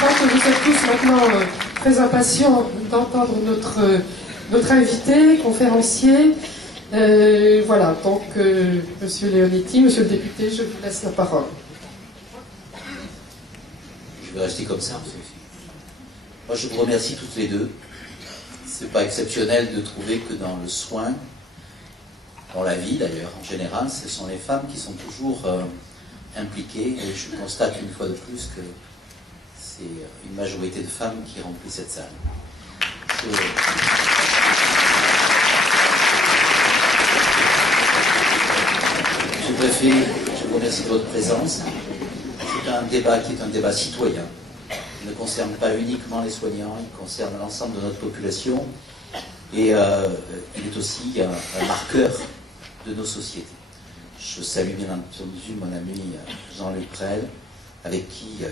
crois que vous êtes tous maintenant très impatients d'entendre notre invité, conférencier. Voilà, donc Monsieur Leonetti, Monsieur le député, je vous laisse la parole. Je vais rester comme ça. Moi, je vous remercie toutes les deux. C'est pas exceptionnel de trouver que dans le soin, dans la vie d'ailleurs, en général, ce sont les femmes qui sont toujours impliquées. Et je constate une fois de plus que c'est une majorité de femmes qui remplit cette salle. Monsieur le préfet, je vous remercie de votre présence. C'est un débat qui est un débat citoyen. Il ne concerne pas uniquement les soignants, il concerne l'ensemble de notre population. Et il est aussi un marqueur de nos sociétés. Je salue bien entendu mon ami Jean-Luc Prel, avec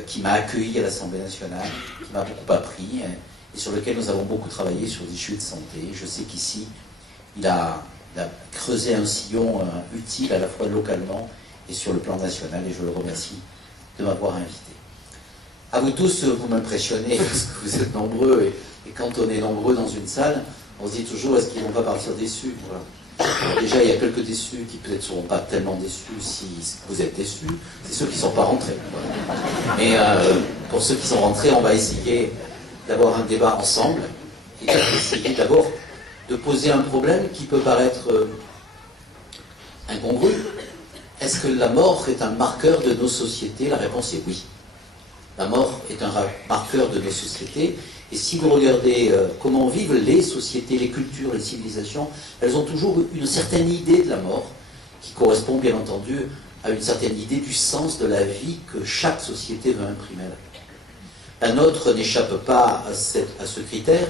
qui m'a accueilli à l'Assemblée nationale, qui m'a beaucoup appris, et sur lequel nous avons beaucoup travaillé sur des sujets de santé. Je sais qu'ici, il a creusé un sillon utile à la fois localement et sur le plan national, et je le remercie de m'avoir invité. À vous tous, vous m'impressionnez, parce que vous êtes nombreux, et quand on est nombreux dans une salle, on se dit toujours, est-ce qu'ils ne vont pas partir déçus? Voilà. Alors déjà, il y a quelques déçus qui peut-être ne seront pas tellement déçus si vous êtes déçus, c'est ceux qui ne sont pas rentrés. Voilà. Mais pour ceux qui sont rentrés, on va essayer d'avoir un débat ensemble, et d'essayer d'abord de poser un problème qui peut paraître incongru. Est-ce que la mort est un marqueur de nos sociétés? La réponse est oui. La mort est un marqueur de nos sociétés. Et si vous regardez comment vivent les sociétés, les cultures, les civilisations, elles ont toujours une certaine idée de la mort, qui correspond bien entendu à une certaine idée du sens de la vie que chaque société veut imprimer à la vie. La nôtre n'échappe pas à ce critère.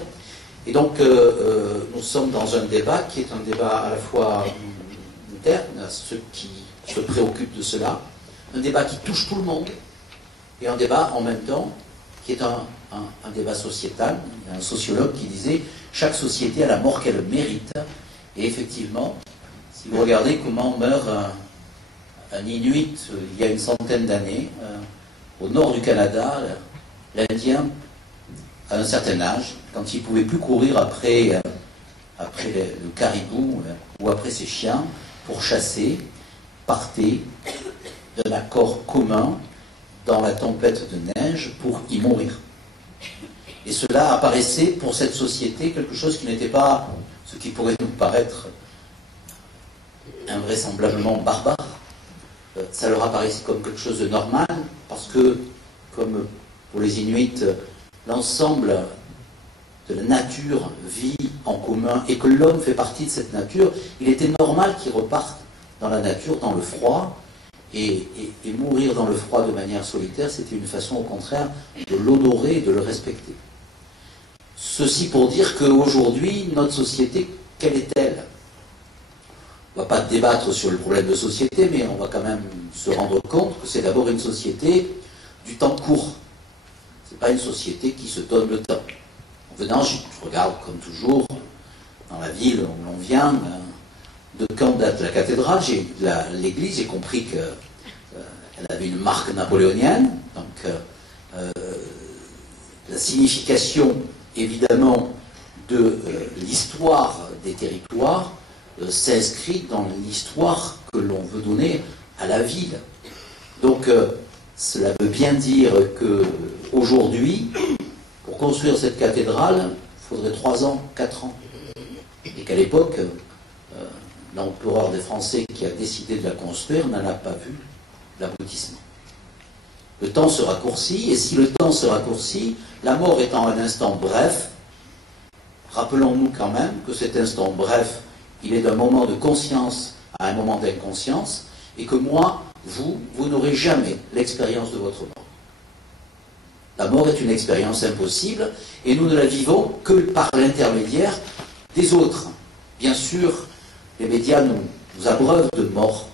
Et donc, nous sommes dans un débat qui est un débat à la fois interne, à ceux qui se préoccupent de cela, un débat qui touche tout le monde, et un débat en même temps qui est un débat sociétal. Il y a un sociologue qui disait « Chaque société a la mort qu'elle mérite ». Et effectivement, si vous regardez comment meurt un Inuit il y a une centaine d'années, au nord du Canada, l'Indien, à un certain âge, quand il ne pouvait plus courir après le caribou ou après ses chiens pour chasser, partait d'un accord commun dans la tempête de neige pour y mourir. Et cela apparaissait pour cette société quelque chose qui n'était pas ce qui pourrait nous paraître invraisemblablement barbare. Ça leur apparaissait comme quelque chose de normal, parce que, comme pour les Inuits, l'ensemble de la nature vit en commun et que l'homme fait partie de cette nature, il était normal qu'ils repartent dans la nature, dans le froid, et mourir dans le froid de manière solitaire, c'était une façon au contraire de l'honorer et de le respecter. Ceci pour dire qu'aujourd'hui, notre société, quelle est-elle? On ne va pas débattre sur le problème de société, mais on va quand même se rendre compte que c'est d'abord une société du temps court. Ce n'est pas une société qui se donne le temps. En venant, je regarde comme toujours, dans la ville où l'on vient, de quand date la cathédrale, l'église, j'ai compris qu'elle avait une marque napoléonienne, donc la signification évidemment de l'histoire des territoires s'inscrit dans l'histoire que l'on veut donner à la ville. Donc cela veut bien dire qu'aujourd'hui, pour construire cette cathédrale, il faudrait 3 ans, 4 ans. Et qu'à l'époque, l'empereur des Français qui a décidé de la construire n'en a pas vu l'aboutissement. Le temps se raccourcit, et si le temps se raccourcit, la mort étant un instant bref, rappelons-nous quand même que cet instant bref, il est d'un moment de conscience à un moment d'inconscience, et que moi, vous n'aurez jamais l'expérience de votre mort. La mort est une expérience impossible, et nous ne la vivons que par l'intermédiaire des autres. Bien sûr, les médias nous abreuvent de mort.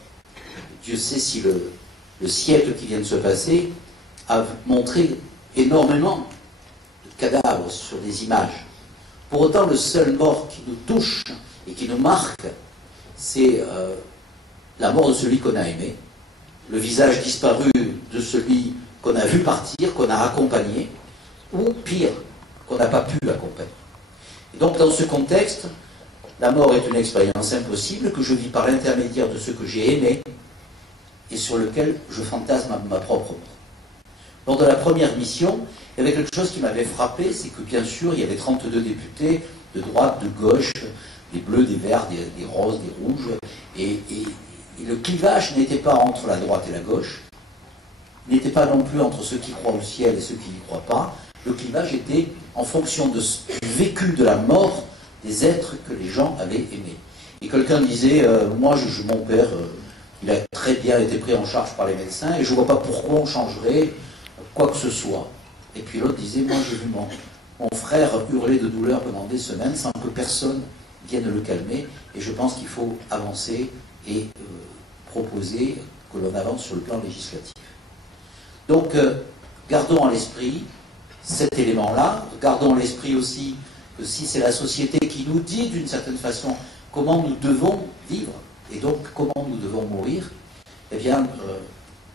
Dieu sait si le siècle qui vient de se passer a montré énormément de cadavres sur des images. Pour autant, le seul mort qui nous touche et qui nous marque, c'est la mort de celui qu'on a aimé, le visage disparu de celui qu'on a vu partir, qu'on a accompagné, ou pire, qu'on n'a pas pu accompagner. Et donc dans ce contexte, la mort est une expérience impossible que je vis par l'intermédiaire de ce que j'ai aimé et sur lequel je fantasme ma propre mort. Lors de la première mission, il y avait quelque chose qui m'avait frappé, c'est que bien sûr, il y avait 32 députés de droite, de gauche, des bleus, des verts, des roses, des rouges, et le clivage n'était pas entre la droite et la gauche, n'était pas non plus entre ceux qui croient au ciel et ceux qui n'y croient pas. Le clivage était en fonction du vécu de la mort des êtres que les gens avaient aimés. Et quelqu'un disait, moi, mon père, il a très bien été pris en charge par les médecins, et je ne vois pas pourquoi on changerait quoi que ce soit. Et puis l'autre disait, moi j'ai vu mon frère hurler de douleur pendant des semaines sans que personne vienne le calmer, et je pense qu'il faut avancer et proposer que l'on avance sur le plan législatif. Donc, gardons à l'esprit cet élément-là, gardons à l'esprit aussi que si c'est la société qui nous dit d'une certaine façon comment nous devons vivre, et donc comment nous devons mourir, eh bien,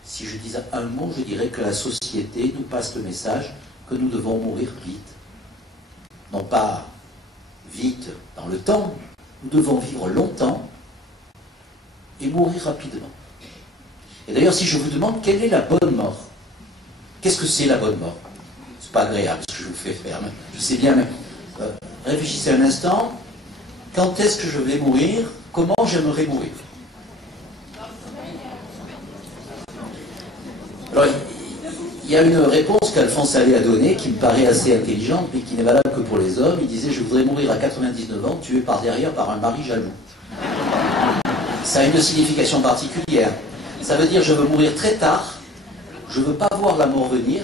si je disais un mot, je dirais que la société nous passe le message que nous devons mourir vite. Non pas vite dans le temps, nous devons vivre longtemps et mourir rapidement. Et d'ailleurs, si je vous demande quelle est la bonne mort, qu'est-ce que c'est la bonne mort? C'est pas agréable ce que je vous fais faire, mais je sais bien, mais réfléchissez un instant, quand est-ce que je vais mourir? Comment j'aimerais mourir? Alors, il y a une réponse qu'Alphonse Allais a donnée qui me paraît assez intelligente, mais qui n'est valable que pour les hommes. Il disait, je voudrais mourir à 99 ans, tué par derrière par un mari jaloux. Ça a une signification particulière. Ça veut dire, je veux mourir très tard, je ne veux pas voir la mort venir,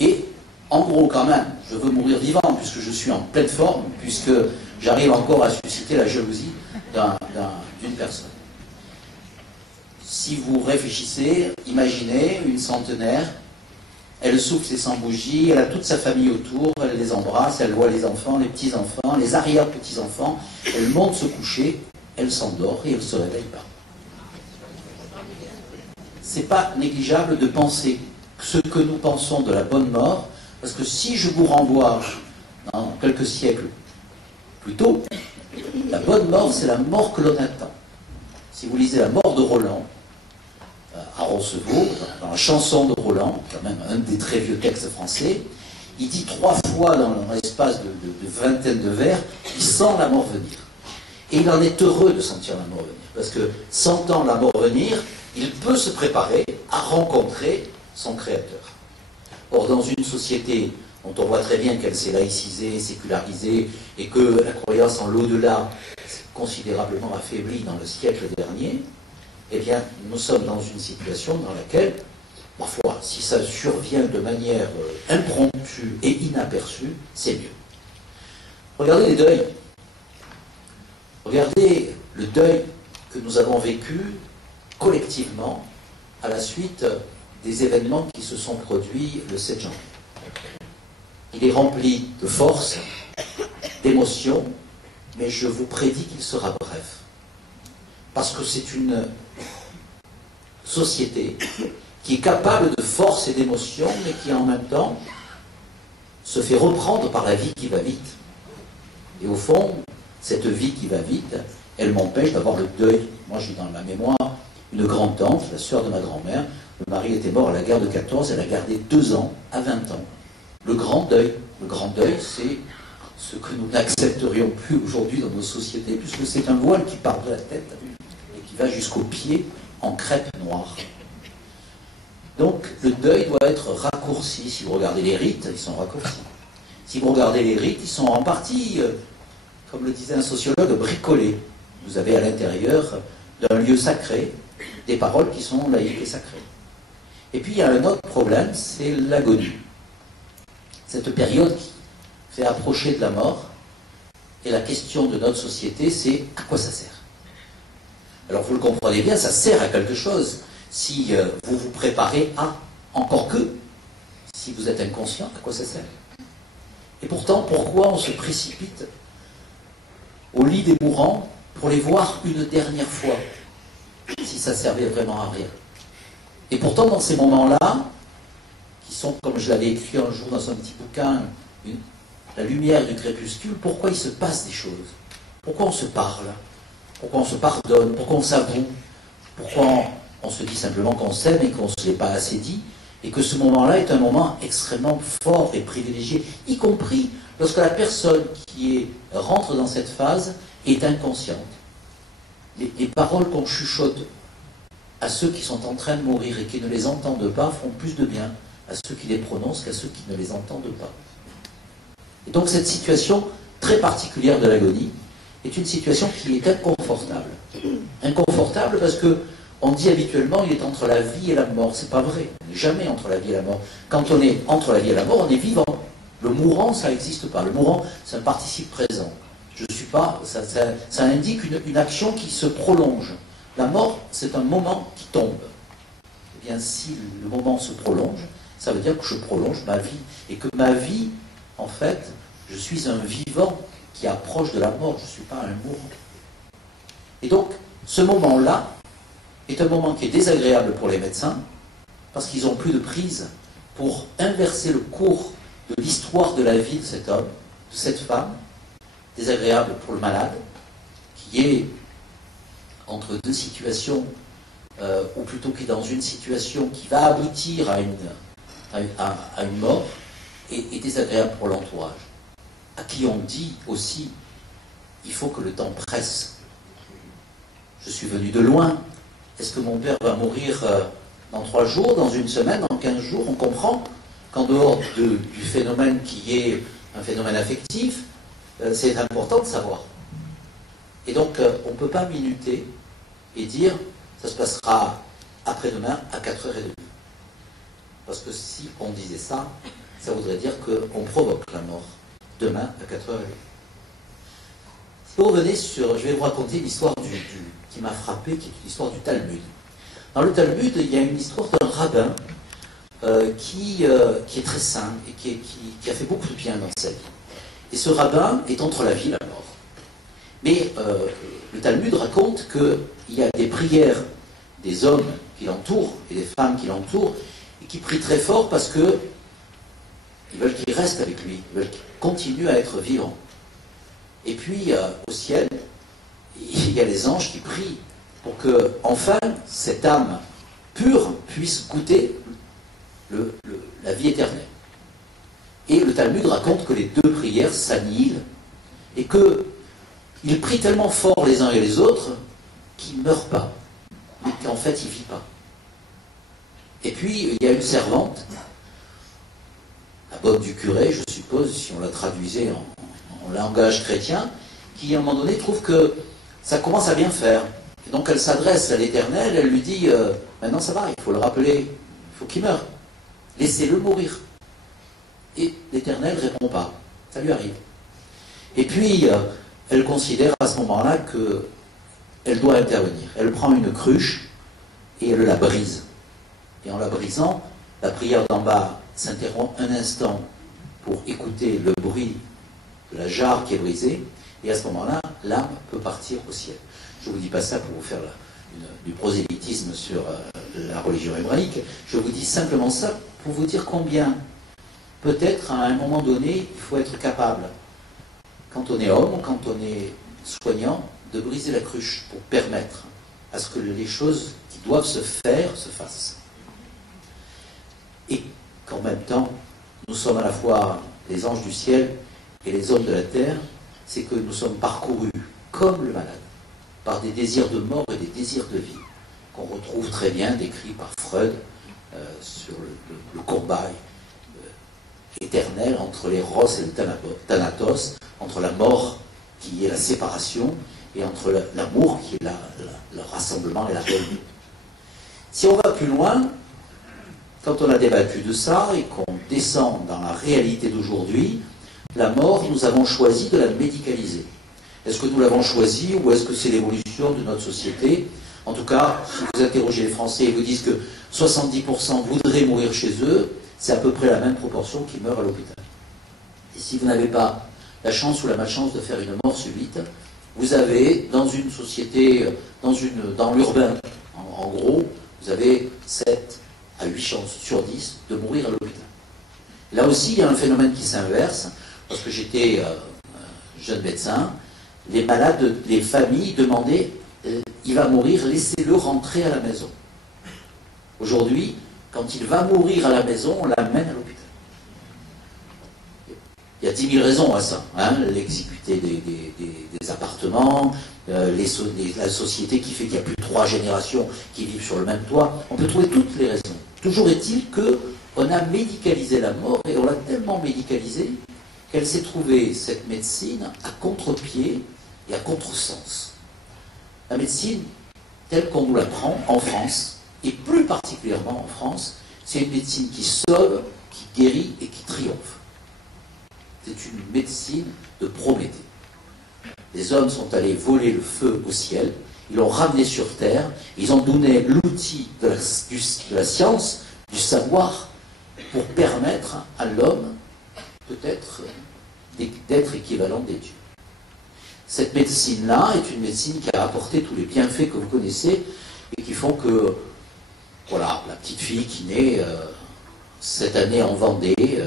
et en gros quand même, je veux mourir vivant, puisque je suis en pleine forme, puisque j'arrive encore à susciter la jalousie d'une personne. Si vous réfléchissez, imaginez une centenaire, elle souffle ses 100 bougies, elle a toute sa famille autour, elle les embrasse, elle voit les enfants, les petits-enfants, les arrière-petits-enfants, elle monte se coucher, elle s'endort et elle ne se réveille pas. C'est pas négligeable de penser ce que nous pensons de la bonne mort, parce que si je vous renvoie dans quelques siècles plus tôt, la bonne mort, c'est la mort que l'on attend. Si vous lisez la mort de Roland, à Roncevaux, dans la chanson de Roland, quand même un des très vieux textes français, il dit 3 fois dans l'espace de vingtaine de vers, il sent la mort venir. Et il en est heureux de sentir la mort venir, parce que sentant la mort venir, il peut se préparer à rencontrer son Créateur. Or, dans une société dont on voit très bien qu'elle s'est laïcisée, sécularisée, et que la croyance en l'au-delà s'est considérablement affaiblie dans le siècle dernier, eh bien, nous sommes dans une situation dans laquelle, parfois, si ça survient de manière impromptue et inaperçue, c'est mieux. Regardez les deuils. Regardez le deuil que nous avons vécu collectivement à la suite des événements qui se sont produits le 7 janvier. Il est rempli de force, d'émotion, mais je vous prédis qu'il sera bref. Parce que c'est une société qui est capable de force et d'émotion, mais qui en même temps se fait reprendre par la vie qui va vite. Et au fond, cette vie qui va vite, elle m'empêche d'avoir le deuil. Moi, j'ai dans ma mémoire une grande-tante, la sœur de ma grand-mère. Le mari était mort à la guerre de 14, elle a gardé 2 ans à 20 ans. Le grand deuil. Le grand deuil, c'est ce que nous n'accepterions plus aujourd'hui dans nos sociétés, puisque c'est un voile qui part de la tête et qui va jusqu'aux pieds en crêpe noire. Donc, le deuil doit être raccourci. Si vous regardez les rites, ils sont raccourcis. Si vous regardez les rites, ils sont en partie, comme le disait un sociologue, bricolés. Vous avez à l'intérieur d'un lieu sacré des paroles qui sont laïques et sacrées. Et puis il y a un autre problème, c'est l'agonie. Cette période qui fait approcher de la mort, et la question de notre société, c'est à quoi ça sert? Alors vous le comprenez bien, ça sert à quelque chose. Si vous vous préparez à, encore que, si vous êtes inconscient, à quoi ça sert? Et pourtant, pourquoi on se précipite au lit des mourants pour les voir une dernière fois, si ça servait vraiment à rien? Et pourtant, dans ces moments-là, qui sont, comme je l'avais écrit un jour dans un petit bouquin, la lumière du crépuscule, pourquoi il se passe des choses? Pourquoi on se parle? Pourquoi on se pardonne? Pourquoi on s'avoue? Pourquoi on se dit simplement qu'on s'aime et qu'on ne se l'est pas assez dit? Et que ce moment-là est un moment extrêmement fort et privilégié, y compris lorsque la personne qui rentre dans cette phase est inconsciente. Les paroles qu'on chuchote à ceux qui sont en train de mourir et qui ne les entendent pas font plus de bien à ceux qui les prononcent qu'à ceux qui ne les entendent pas. Et donc cette situation très particulière de l'agonie est une situation qui est inconfortable. Inconfortable parce que on dit habituellement il est entre la vie et la mort. C'est pas vrai. On n'est jamais entre la vie et la mort. Quand on est entre la vie et la mort, on est vivant. Le mourant, ça n'existe pas. Le mourant, c'est un participe présent. Je suis pas. Ça indique une action qui se prolonge. La mort, c'est un moment qui tombe. Eh bien, si le moment se prolonge, ça veut dire que je prolonge ma vie. Et que ma vie, en fait, je suis un vivant qui approche de la mort. Je ne suis pas un mourant. Et donc, ce moment-là est un moment qui est désagréable pour les médecins, parce qu'ils n'ont plus de prise pour inverser le cours de l'histoire de la vie de cet homme, de cette femme, désagréable pour le malade, qui est entre deux situations, ou plutôt qui est dans une situation qui va aboutir à une mort, et désagréable pour l'entourage, à qui on dit aussi, il faut que le temps presse. Je suis venu de loin. Est-ce que mon père va mourir dans 3 jours, dans 1 semaine, dans 15 jours? On comprend qu'en dehors du phénomène qui est un phénomène affectif, c'est important de savoir. Et donc, on ne peut pas minuter et dire ça se passera après-demain à 4h30. Parce que si on disait ça, ça voudrait dire qu'on provoque la mort demain à 4h30. Si vous revenez sur... Je vais vous raconter l'histoire qui m'a frappé, qui est l'histoire du Talmud. Dans le Talmud, il y a une histoire d'un rabbin qui est très saint et qui a fait beaucoup de bien dans sa vie. Et ce rabbin est entre la vie et la mort. Mais le Talmud raconte qu'il y a des prières des hommes qui l'entourent et des femmes qui l'entourent et qui prient très fort parce que ils veulent qu'il reste avec lui, ils veulent qu'il continue à être vivant. Et puis, au ciel, il y a les anges qui prient pour que, enfin, cette âme pure puisse goûter la vie éternelle. Et le Talmud raconte que les 2 prières s'annihilent et qu'ils prient tellement fort les uns et les autres qu'ils ne meurent pas, mais qu'en fait, ils ne vivent pas. Et puis, il y a une servante, la bonne du curé, je suppose, si on la traduisait en langage chrétien, qui, à un moment donné, trouve que ça commence à bien faire. Et donc, elle s'adresse à l'Éternel, elle lui dit maintenant, ça va, il faut le rappeler, il faut qu'il meure. Laissez-le mourir. Et l'Éternel ne répond pas. Ça lui arrive. Et puis, elle considère à ce moment-là qu'elle doit intervenir. Elle prend une cruche et elle la brise. Et en la brisant, la prière d'en bas s'interrompt un instant pour écouter le bruit de la jarre qui est brisée. Et à ce moment-là, l'âme peut partir au ciel. Je ne vous dis pas ça pour vous faire du prosélytisme sur la religion hébraïque. Je vous dis simplement ça pour vous dire combien, peut-être à un moment donné, il faut être capable, quand on est homme ou quand on est soignant, de briser la cruche pour permettre à ce que les choses qui doivent se faire se fassent. Et qu'en même temps, nous sommes à la fois les anges du ciel et les hommes de la terre, c'est que nous sommes parcourus, comme le malade, par des désirs de mort et des désirs de vie, qu'on retrouve très bien décrits par Freud sur le combat éternel entre l'éros et le thanatos, entre la mort qui est la séparation et entre l'amour qui est le rassemblement et la réunion. Si on va plus loin, quand on a débattu de ça et qu'on descend dans la réalité d'aujourd'hui, la mort, nous avons choisi de la médicaliser. Est-ce que nous l'avons choisi ou est-ce que c'est l'évolution de notre société? En tout cas, si vous interrogez les Français, ils vous disent que 70% voudraient mourir chez eux, c'est à peu près la même proportion qui meurent à l'hôpital. Et si vous n'avez pas la chance ou la malchance de faire une mort subite, vous avez, dans une société, dans l'urbain, en gros, vous avez 7 a 8 chances sur 10 de mourir à l'hôpital. Là aussi, il y a un phénomène qui s'inverse. Lorsque j'étais jeune médecin, les malades, les familles demandaient il va mourir, laissez-le rentrer à la maison. Aujourd'hui, quand il va mourir à la maison, on l'amène à l'hôpital. Il y a 10 000 raisons à ça. Hein, l'exiguïté des appartements, la société qui fait qu'il n'y a plus 3 générations qui vivent sur le même toit. On peut trouver toutes les raisons. Toujours est-il qu'on a médicalisé la mort, et on l'a tellement médicalisée qu'elle s'est trouvée, cette médecine, à contre-pied et à contre-sens. La médecine, telle qu'on nous l'apprend en France, et plus particulièrement en France, c'est une médecine qui sauve, qui guérit et qui triomphe. C'est une médecine de Prométhée. Les hommes sont allés voler le feu au ciel, ils l'ont ramené sur terre, ils ont donné l'outil de la science, du savoir, pour permettre à l'homme, peut-être, d'être équivalent des dieux. Cette médecine-là est une médecine qui a apporté tous les bienfaits que vous connaissez et qui font que, voilà, la petite fille qui naît cette année en Vendée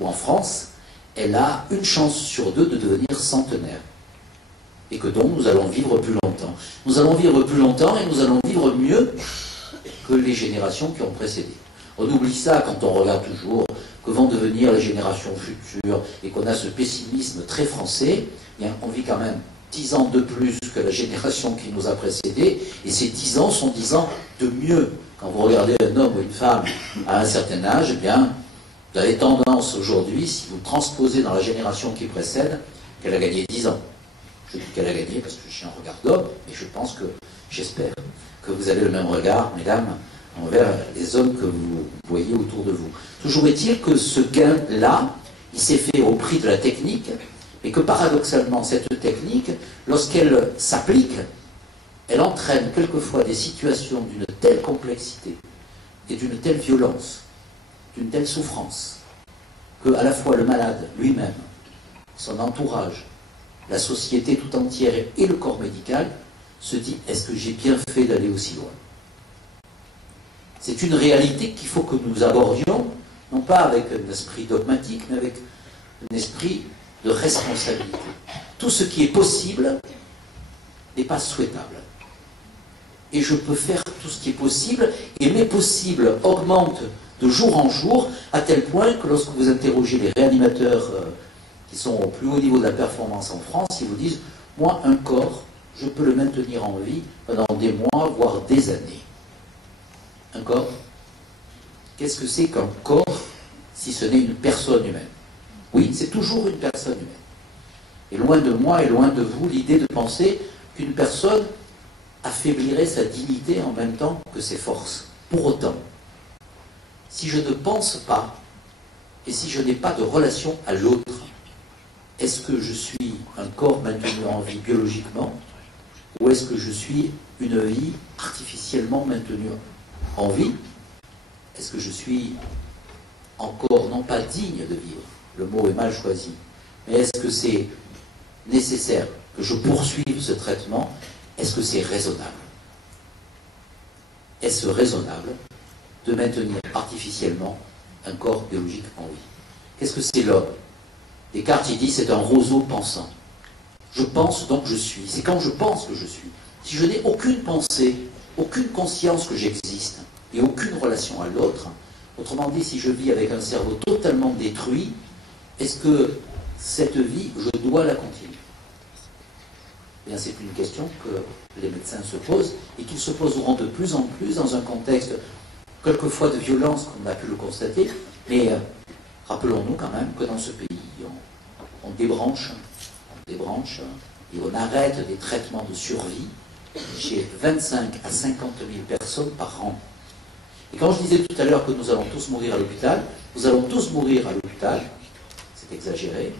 ou en France, elle a une chance sur 2 de devenir centenaire. Et que donc nous allons vivre plus longtemps. Nous allons vivre plus longtemps et nous allons vivre mieux que les générations qui ont précédé. On oublie ça quand on regarde toujours que vont devenir les générations futures et qu'on a ce pessimisme très français. Bien, on vit quand même 10 ans de plus que la génération qui nous a précédés, et ces 10 ans sont 10 ans de mieux. Quand vous regardez un homme ou une femme à un certain âge, eh bien, vous avez tendance aujourd'hui, si vous transposez dans la génération qui précède, qu'elle a gagné 10 ans. Je dis qu'elle a gagné parce que j'ai un regard d'homme, mais je pense que, j'espère, que vous avez le même regard, mesdames, envers les hommes que vous voyez autour de vous. Toujours est-il que ce gain-là, il s'est fait au prix de la technique, et que paradoxalement, cette technique, lorsqu'elle s'applique, elle entraîne quelquefois des situations d'une telle complexité et d'une telle violence, d'une telle souffrance, que à la fois le malade lui-même, son entourage, la société tout entière et le corps médical se dit « est-ce que j'ai bien fait d'aller aussi loin ?» C'est une réalité qu'il faut que nous abordions, non pas avec un esprit dogmatique, mais avec un esprit de responsabilité. Tout ce qui est possible n'est pas souhaitable. Et je peux faire tout ce qui est possible, et mes possibles augmentent de jour en jour, à tel point que lorsque vous interrogez les réanimateurs qui sont au plus haut niveau de la performance en France, ils vous disent « moi, un corps, je peux le maintenir en vie pendant des mois, voire des années. » Un corps, qu'est-ce que c'est qu'un corps si ce n'est une personne humaine? Oui, c'est toujours une personne humaine. Et loin de moi et loin de vous l'idée de penser qu'une personne affaiblirait sa dignité en même temps que ses forces. Pour autant, si je ne pense pas et si je n'ai pas de relation à l'autre, est-ce que je suis un corps maintenu en vie biologiquement ou est-ce que je suis une vie artificiellement maintenue en vie? Est-ce que je suis encore non pas digne de vivre? Le mot est mal choisi. Mais est-ce que c'est nécessaire que je poursuive ce traitement? Est-ce que c'est raisonnable? Est-ce raisonnable de maintenir artificiellement un corps biologique en vie? Qu'est-ce que c'est l'homme? Descartes, il dit, c'est un roseau pensant. Je pense donc je suis. C'est quand je pense que je suis. Si je n'ai aucune pensée, aucune conscience que j'existe, et aucune relation à l'autre, autrement dit, si je vis avec un cerveau totalement détruit, est-ce que cette vie, je dois la continuer? Eh bien, c'est une question que les médecins se posent, et qu'ils se poseront de plus en plus dans un contexte, quelquefois de violence, comme on a pu le constater, mais rappelons-nous quand même que dans ce pays, on débranche, et on arrête des traitements de survie chez 25 à 50 000 personnes par an. Et quand je disais tout à l'heure que nous allons tous mourir à l'hôpital, nous allons tous mourir à l'hôpital, c'est exagéré,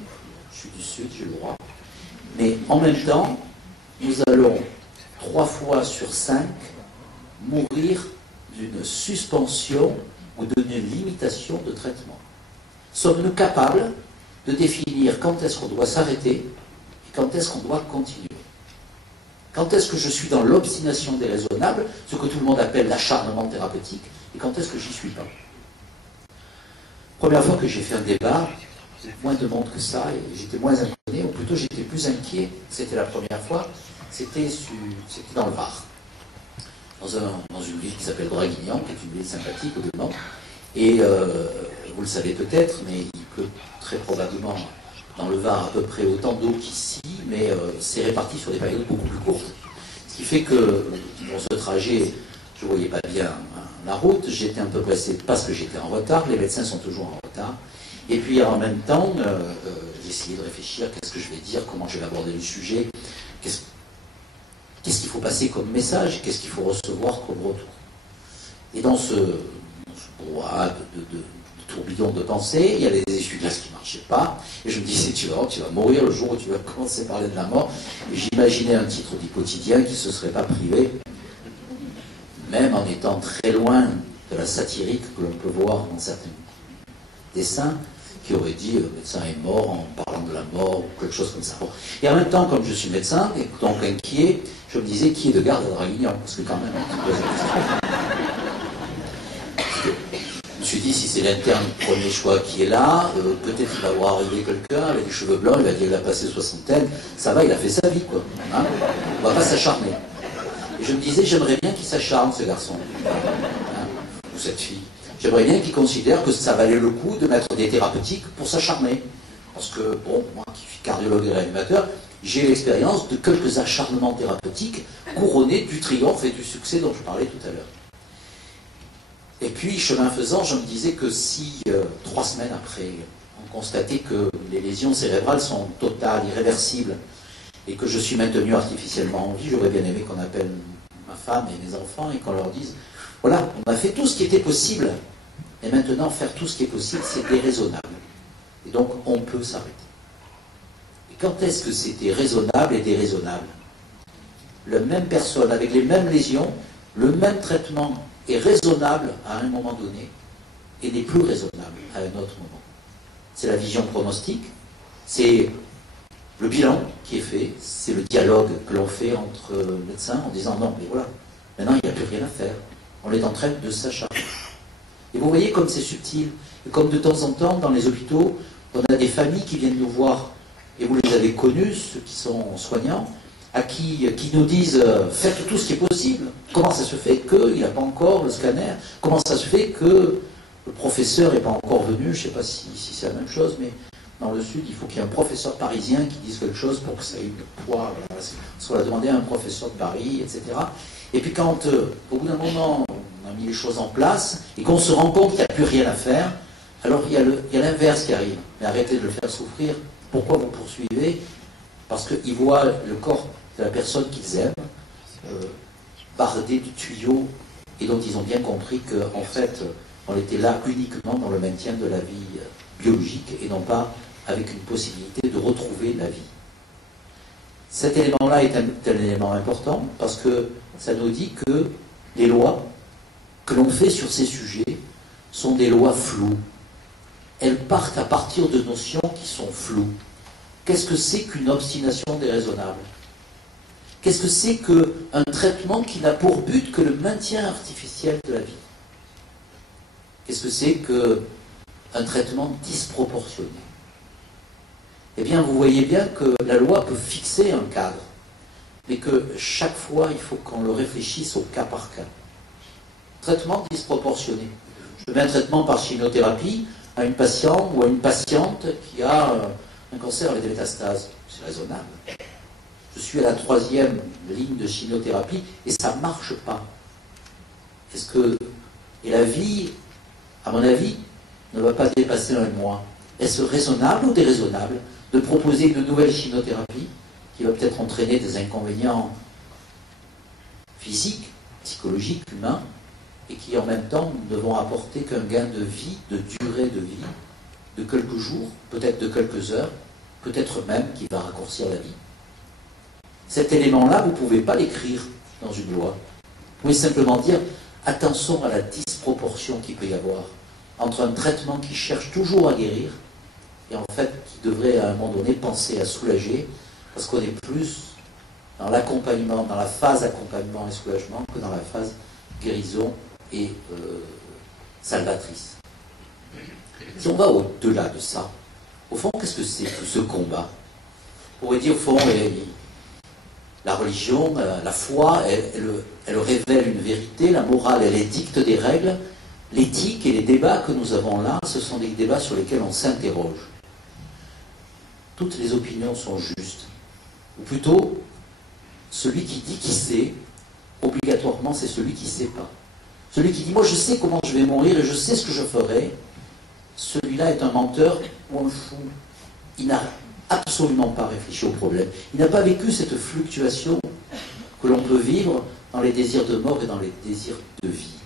je suis du Sud, j'ai le droit, mais en même temps, nous allons 3 fois sur 5 mourir d'une suspension ou d'une limitation de traitement. Sommes-nous capables de définir quand est-ce qu'on doit s'arrêter et quand est-ce qu'on doit continuer? Quand est-ce que je suis dans l'obstination déraisonnable, ce que tout le monde appelle l'acharnement thérapeutique, et quand est-ce que j'y suis pas? Première fois que j'ai fait un débat, moins de monde que ça, et j'étais moins impressionné, ou plutôt j'étais plus inquiet, c'était la première fois, c'était dans le Var, dans une ville qui s'appelle Draguignan, qui est une ville sympathique au demeurant, et vous le savez peut-être, mais il pleut très probablement dans le Var à peu près autant d'eau qu'ici, mais c'est réparti sur des périodes beaucoup plus courtes. Ce qui fait que dans ce trajet, je ne voyais pas bien la route, j'étais un peu pressé parce que j'étais en retard, les médecins sont toujours en retard. Et puis en même temps, j'ai essayé de réfléchir, qu'est-ce que je vais dire, comment je vais aborder le sujet, qu'est-ce qu'il faut passer comme message, qu'est-ce qu'il faut recevoir comme retour. Et dans ce brouhaha de tourbillon de pensée, il y avait des essuie-glaces qui ne marchaient pas, et je me disais, tu vas mourir le jour où tu vas commencer à parler de la mort. Et j'imaginais un titre du quotidien qui ne se serait pas privé, même en étant très loin de la satirique que l'on peut voir dans certains dessins, qui aurait dit le médecin est mort en parlant de la mort ou quelque chose comme ça. Bon. Et en même temps, comme je suis médecin, et donc inquiet, je me disais qui est de garde à Draguignan, parce que quand même, je me suis dit, si c'est l'interne premier choix qui est là, peut-être qu'il va voir arriver quelqu'un avec les cheveux blancs, il va dire il a passé soixantaine, ça va, il a fait sa vie, quoi. Hein, on va pas s'acharner. Et je me disais, j'aimerais bien qu'il s'acharne, ce garçon, hein, ou cette fille. J'aimerais bien qu'ils considèrent que ça valait le coup de mettre des thérapeutiques pour s'acharner. Parce que, bon, moi qui suis cardiologue et réanimateur, j'ai l'expérience de quelques acharnements thérapeutiques couronnés du triomphe et du succès dont je parlais tout à l'heure. Et puis, chemin faisant, je me disais que si, 3 semaines après, on constatait que les lésions cérébrales sont totales, irréversibles, et que je suis maintenu artificiellement en vie, j'aurais bien aimé qu'on appelle ma femme et mes enfants et qu'on leur dise, voilà, on a fait tout ce qui était possible, et maintenant, faire tout ce qui est possible, c'est déraisonnable. Et donc, on peut s'arrêter. Et quand est-ce que c'était raisonnable et déraisonnable? La même personne, avec les mêmes lésions, le même traitement est raisonnable à un moment donné, et n'est plus raisonnable à un autre moment. C'est la vision pronostique, c'est le bilan qui est fait, c'est le dialogue que l'on fait entre médecins en disant non, mais voilà, maintenant il n'y a plus rien à faire. On est en train de s'acharner. Et vous voyez comme c'est subtil, et comme de temps en temps, dans les hôpitaux, on a des familles qui viennent nous voir, et vous les avez connus, ceux qui sont soignants, qui nous disent faites tout ce qui est possible. Comment ça se fait qu'il n'a pas encore le scanner? Comment ça se fait que le professeur n'est pas encore venu? Je ne sais pas si c'est la même chose, mais dans le Sud, il faut qu'il y ait un professeur parisien qui dise quelque chose pour que ça ait le poids. Voilà. Parce qu'on l'a demandé à un professeur de Paris, etc. Et puis quand, au bout d'un moment, on a mis les choses en place, et qu'on se rend compte qu'il n'y a plus rien à faire, alors il y a l'inverse qui arrive. Mais arrêtez de le faire souffrir. Pourquoi vous poursuivez? Parce qu'ils voient le corps de la personne qu'ils aiment bardé de tuyaux, et dont ils ont bien compris qu'en fait, on était là uniquement dans le maintien de la vie biologique, et non pas avec une possibilité de retrouver la vie. Cet élément-là est un élément important, parce que ça nous dit que les lois que l'on fait sur ces sujets sont des lois floues. Elles partent à partir de notions qui sont floues. Qu'est-ce que c'est qu'une obstination déraisonnable? Qu'est-ce que c'est qu'un traitement qui n'a pour but que le maintien artificiel de la vie? Qu'est-ce que c'est qu'un traitement disproportionné? Eh bien, vous voyez bien que la loi peut fixer un cadre, mais que chaque fois, il faut qu'on le réfléchisse au cas par cas. Traitement disproportionné. Je mets un traitement par chimiothérapie à une patiente ou à une patiente qui a un cancer avec des métastases. C'est raisonnable. Je suis à la 3e ligne de chimiothérapie et ça ne marche pas. Et la vie, à mon avis, ne va pas dépasser 1 mois. Est-ce raisonnable ou déraisonnable de proposer une nouvelle chimiothérapie qui va peut-être entraîner des inconvénients physiques, psychologiques, humains, et qui en même temps ne vont apporter qu'un gain de vie, de durée de vie, de quelques jours, peut-être de quelques heures, peut-être même qui va raccourcir la vie. Cet élément-là, vous ne pouvez pas l'écrire dans une loi. Vous pouvez simplement dire attention à la disproportion qu'il peut y avoir entre un traitement qui cherche toujours à guérir et en fait qui devrait à un moment donné penser à soulager, parce qu'on est plus dans l'accompagnement, dans la phase accompagnement et soulagement, que dans la phase guérison et salvatrice. Si on va au-delà de ça, au fond, qu'est-ce que c'est que ce combat? On pourrait dire, au fond, la religion, la foi, elle révèle une vérité, la morale, elle édicte des règles. L'éthique et les débats que nous avons là, ce sont des débats sur lesquels on s'interroge. Toutes les opinions sont justes. Ou plutôt, celui qui dit qu'il sait, obligatoirement, c'est celui qui ne sait pas. Celui qui dit, moi je sais comment je vais mourir et je sais ce que je ferai, celui-là est un menteur ou un fou. Il n'a absolument pas réfléchi au problème. Il n'a pas vécu cette fluctuation que l'on peut vivre dans les désirs de mort et dans les désirs de vie.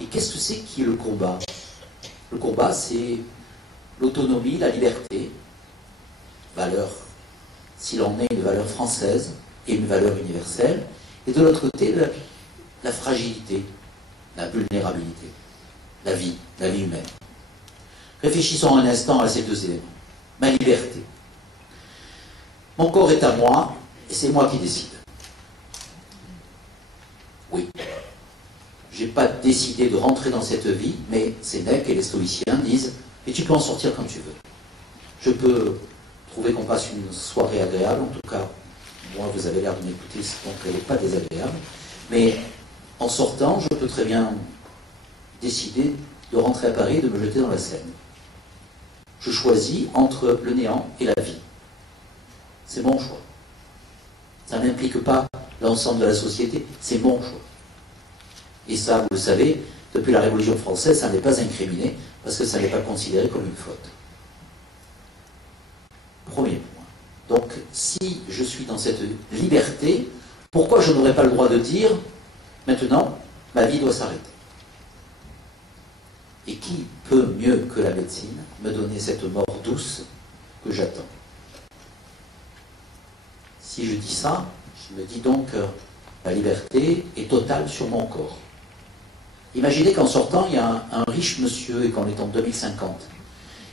Et qu'est-ce que c'est qui est le combat? Le combat, c'est l'autonomie, la liberté, valeur, s'il en est une valeur française et une valeur universelle, et de l'autre côté, la fragilité, la vulnérabilité, la vie humaine. Réfléchissons un instant à ces deux éléments. Ma liberté. Mon corps est à moi, et c'est moi qui décide. Oui. Je n'ai pas décidé de rentrer dans cette vie, mais Sénèque et les stoïciens disent « et tu peux en sortir quand tu veux ». Je peux trouver qu'on passe une soirée agréable, en tout cas, moi vous avez l'air de m'écouter, donc elle n'est pas désagréable, mais en sortant, je peux très bien décider de rentrer à Paris et de me jeter dans la Seine. Je choisis entre le néant et la vie. C'est mon choix. Ça n'implique pas l'ensemble de la société, c'est mon choix. Et ça, vous le savez, depuis la Révolution française, ça n'est pas incriminé, parce que ça n'est pas considéré comme une faute. Premier point. Donc, si je suis dans cette liberté, pourquoi je n'aurais pas le droit de dire, maintenant, ma vie doit s'arrêter? Et qui peut mieux que la médecine me donner cette mort douce que j'attends? Si je dis ça, je me dis donc que la liberté est totale sur mon corps. Imaginez qu'en sortant, il y a un riche monsieur et qu'on est en 2050.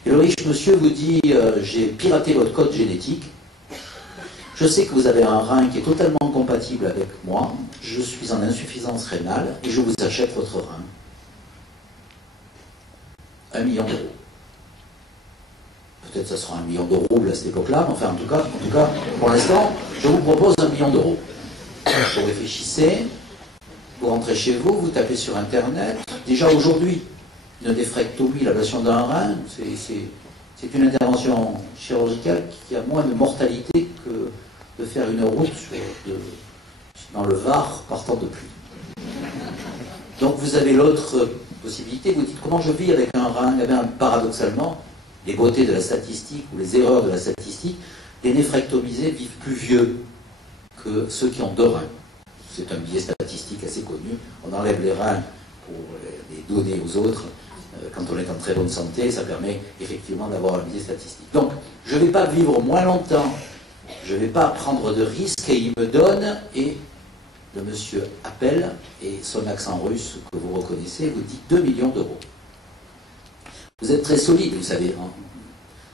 Et le riche monsieur vous dit j'ai piraté votre code génétique, je sais que vous avez un rein qui est totalement compatible avec moi, je suis en insuffisance rénale et je vous achète votre rein. 1 million d'euros. Peut-être que ça sera 1 million de roubles à cette époque-là, mais enfin en tout cas, pour l'instant, je vous propose 1 million d'euros. Vous réfléchissez, vous rentrez chez vous, vous tapez sur Internet. Déjà aujourd'hui, une néphrectomie, l'ablation d'un rein, c'est une intervention chirurgicale qui a moins de mortalité que de faire une route dans le Var partant de pluie. Donc vous avez l'autre possibilité, vous dites comment je vis avec un rein? Eh bien, paradoxalement, les beautés de la statistique ou les erreurs de la statistique, les néphrectomisés vivent plus vieux que ceux qui ont 2 reins. C'est un biais statistique assez connu. On enlève les reins pour les donner aux autres. Quand on est en très bonne santé, ça permet effectivement d'avoir un biais statistique. Donc, je ne vais pas vivre moins longtemps, je ne vais pas prendre de risques, et il me donne, et le monsieur appelle, et son accent russe que vous reconnaissez vous dit 2 millions d'euros. Vous êtes très solide, vous savez,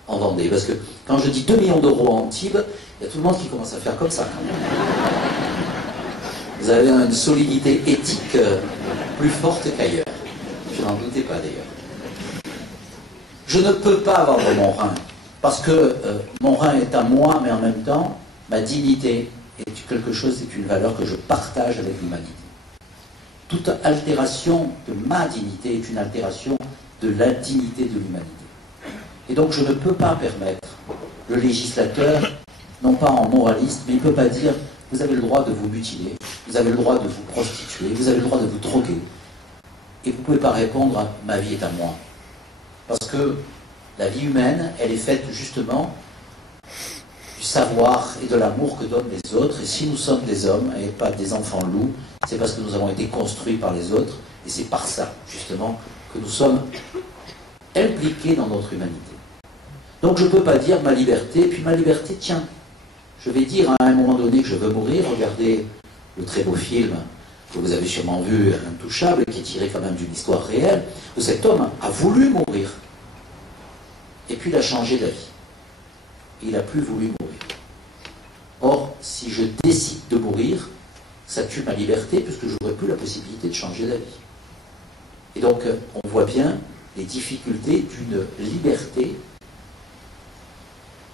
en Vendée, parce que quand je dis 2 millions d'euros en Antibes, il y a tout le monde qui commence à faire comme ça quand même. Vous avez une solidité éthique plus forte qu'ailleurs. Je n'en doutais pas d'ailleurs. Je ne peux pas vendre mon rein, parce que mon rein est à moi, mais en même temps, ma dignité est quelque chose, c'est une valeur que je partage avec l'humanité. Toute altération de ma dignité est une altération de la dignité de l'humanité. Et donc je ne peux pas permettre, le législateur, non pas en moraliste, mais il ne peut pas dire vous avez le droit de vous mutiler, vous avez le droit de vous prostituer, vous avez le droit de vous droguer, et vous ne pouvez pas répondre à ma vie est à moi. Parce que la vie humaine, elle est faite justement du savoir et de l'amour que donnent les autres, et si nous sommes des hommes et pas des enfants loups, c'est parce que nous avons été construits par les autres, et c'est par ça, justement, que nous sommes impliqués dans notre humanité. Donc je ne peux pas dire ma liberté, puis ma liberté, tiens, je vais dire à un moment donné que je veux mourir. Regardez le très beau film que vous avez sûrement vu, Intouchable, qui est tiré quand même d'une histoire réelle, où cet homme a voulu mourir. Et puis il a changé d'avis. Il n'a plus voulu mourir. Or, si je décide de mourir, ça tue ma liberté puisque je n'aurai plus la possibilité de changer d'avis. Et donc, on voit bien les difficultés d'une liberté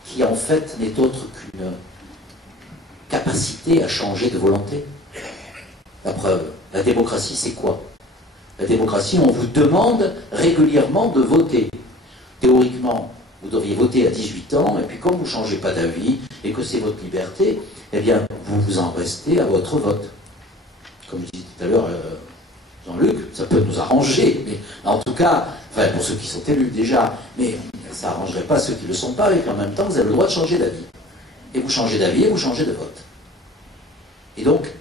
qui, en fait, n'est autre qu'une capacité à changer de volonté. La preuve, la démocratie, c'est quoi? La démocratie, on vous demande régulièrement de voter. Théoriquement, vous devriez voter à 18 ans, et puis comme vous ne changez pas d'avis, et que c'est votre liberté, eh bien, vous vous en restez à votre vote. Comme je disais tout à l'heure, Jean-Luc, ça peut nous arranger, mais en tout cas, enfin, pour ceux qui sont élus déjà, mais ça n'arrangerait pas ceux qui ne le sont pas, et qu'en même temps, vous avez le droit de changer d'avis. Et vous changez d'avis, et vous changez de vote. Et donc,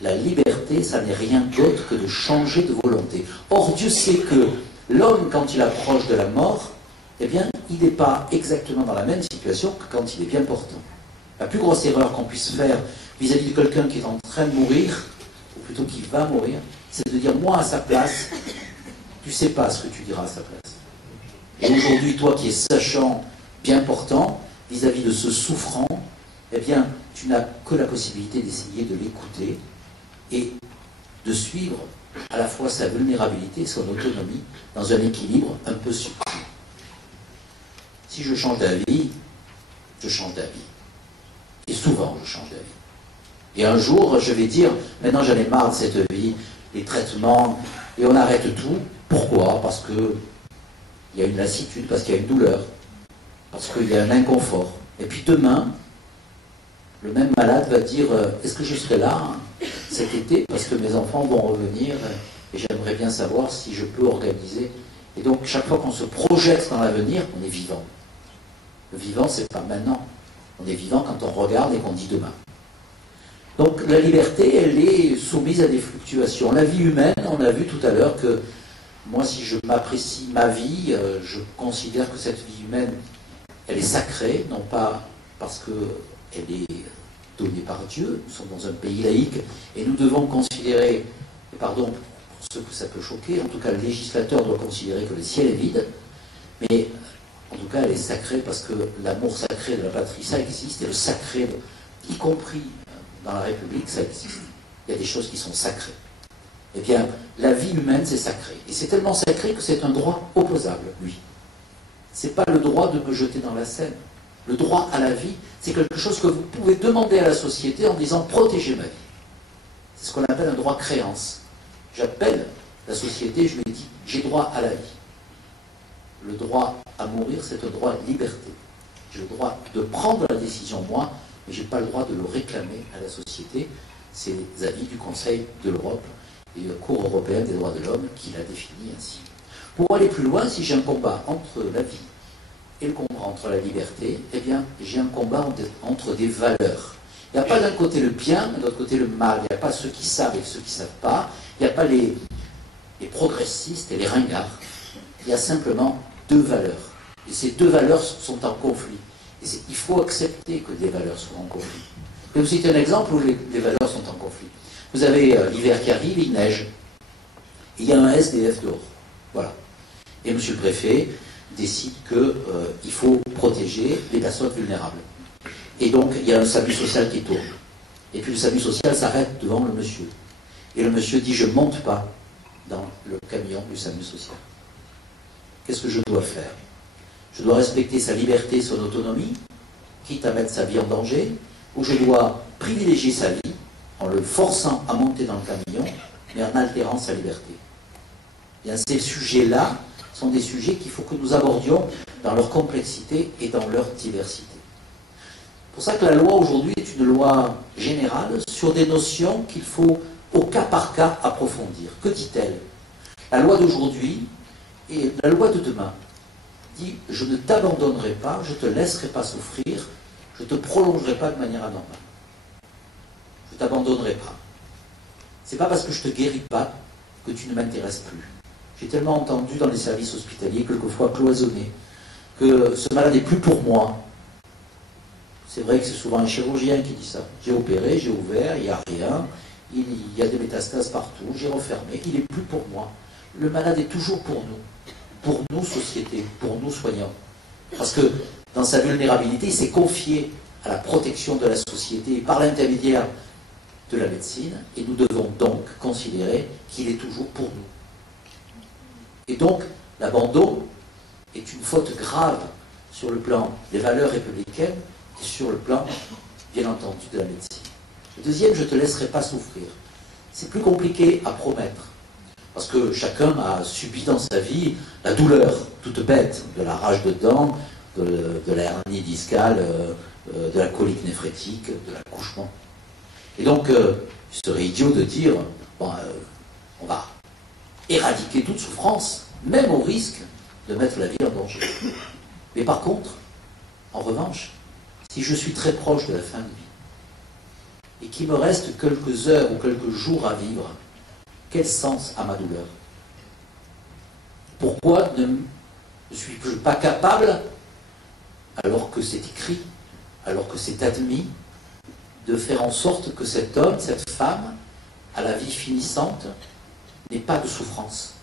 la liberté, ça n'est rien d'autre que de changer de volonté. Or, Dieu sait que l'homme, quand il approche de la mort, eh bien, il n'est pas exactement dans la même situation que quand il est bien portant. La plus grosse erreur qu'on puisse faire vis-à-vis de quelqu'un qui est en train de mourir, ou plutôt qui va mourir, c'est de dire, moi à sa place, tu ne sais pas ce que tu diras à sa place. Et aujourd'hui, toi qui es sachant, bien portant, vis-à-vis de ce souffrant, eh bien, tu n'as que la possibilité d'essayer de l'écouter et de suivre à la fois sa vulnérabilité et son autonomie dans un équilibre un peu subtil. Si je change d'avis, je change d'avis. Et souvent, je change d'avis. Et un jour, je vais dire, maintenant j'en ai marre de cette vie, les traitements, et on arrête tout. Pourquoi? Parce qu'il y a une lassitude, parce qu'il y a une douleur, parce qu'il y a un inconfort. Et puis demain, le même malade va dire, est-ce que je serai là cet été, parce que mes enfants vont revenir, et j'aimerais bien savoir si je peux organiser. Et donc, chaque fois qu'on se projette dans l'avenir, on est vivant. Le vivant, c'est pas maintenant. On est vivant quand on regarde et qu'on dit demain. Donc la liberté, elle est soumise à des fluctuations. La vie humaine, on a vu tout à l'heure que moi, si je m'apprécie ma vie, je considère que cette vie humaine, elle est sacrée, non pas parce qu'elle est donnée par Dieu. Nous sommes dans un pays laïque et nous devons considérer, et pardon pour ceux que ça peut choquer, en tout cas le législateur doit considérer que le ciel est vide, mais en tout cas elle est sacrée parce que l'amour sacré de la patrie, ça existe, et le sacré, y compris dans la République, ça existe. Il y a des choses qui sont sacrées. Eh bien, la vie humaine, c'est sacré. Et c'est tellement sacré que c'est un droit opposable, oui. Ce n'est pas le droit de me jeter dans la Seine. Le droit à la vie, c'est quelque chose que vous pouvez demander à la société en disant « protégez ma vie ». C'est ce qu'on appelle un droit créance. J'appelle la société, je lui dis « j'ai droit à la vie ». Le droit à mourir, c'est un droit de liberté. J'ai le droit de prendre la décision, moi, mais je n'ai pas le droit de le réclamer à la société. C'est les avis du Conseil de l'Europe et la Cour européenne des droits de l'homme qui l'a défini ainsi. Pour aller plus loin, si j'ai un combat entre la vie et le combat entre la liberté, eh bien, j'ai un combat entre des valeurs. Il n'y a pas d'un côté le bien, de l'autre côté le mal. Il n'y a pas ceux qui savent et ceux qui ne savent pas. Il n'y a pas les progressistes et les ringards. Il y a simplement deux valeurs. Et ces deux valeurs sont en conflit. Et il faut accepter que des valeurs soient en conflit. Je vais vous citer un exemple où les valeurs sont en conflit. Vous avez l'hiver qui arrive, il neige. Il y a un SDF dehors. Voilà. Et M. le préfet décide qu'il faut protéger les personnes vulnérables. Et donc, il y a un SAMU social qui tourne. Et puis le SAMU social s'arrête devant le monsieur. Et le monsieur dit, je ne monte pas dans le camion du SAMU social. Qu'est-ce que je dois faire? Je dois respecter sa liberté, son autonomie, quitte à mettre sa vie en danger, ou je dois privilégier sa vie en le forçant à monter dans le camion, mais en altérant sa liberté. Bien, ces sujets-là sont des sujets qu'il faut que nous abordions dans leur complexité et dans leur diversité. C'est pour ça que la loi aujourd'hui est une loi générale sur des notions qu'il faut au cas par cas approfondir. Que dit-elle? La loi d'aujourd'hui et la loi de demain dit « je ne t'abandonnerai pas, je ne te laisserai pas souffrir, je ne te prolongerai pas de manière anormale. Je ne t'abandonnerai pas. Ce n'est pas parce que je ne te guéris pas que tu ne m'intéresses plus. J'ai tellement entendu dans les services hospitaliers, quelquefois cloisonnés, que ce malade n'est plus pour moi. C'est vrai que c'est souvent un chirurgien qui dit ça. J'ai opéré, j'ai ouvert, il n'y a rien, il y a des métastases partout, j'ai refermé, il n'est plus pour moi. Le malade est toujours pour nous société, pour nous soignants. Parce que dans sa vulnérabilité, il s'est confié à la protection de la société par l'intermédiaire de la médecine, et nous devons donc considérer qu'il est toujours pour nous. Et donc, l'abandon est une faute grave sur le plan des valeurs républicaines et sur le plan, bien entendu, de la médecine. Le deuxième, je ne te laisserai pas souffrir. C'est plus compliqué à promettre, parce que chacun a subi dans sa vie la douleur toute bête de la rage de dents, de la hernie discale, de la colique néphrétique, de l'accouchement. Et donc, il serait idiot de dire, bon, on va éradiquer toute souffrance, même au risque de mettre la vie en danger. Mais par contre, en revanche, si je suis très proche de la fin de vie, et qu'il me reste quelques heures ou quelques jours à vivre, quel sens a ma douleur? Pourquoi ne suis-je pas capable, alors que c'est écrit, alors que c'est admis, de faire en sorte que cet homme, cette femme, à la vie finissante, n'ait pas de souffrance?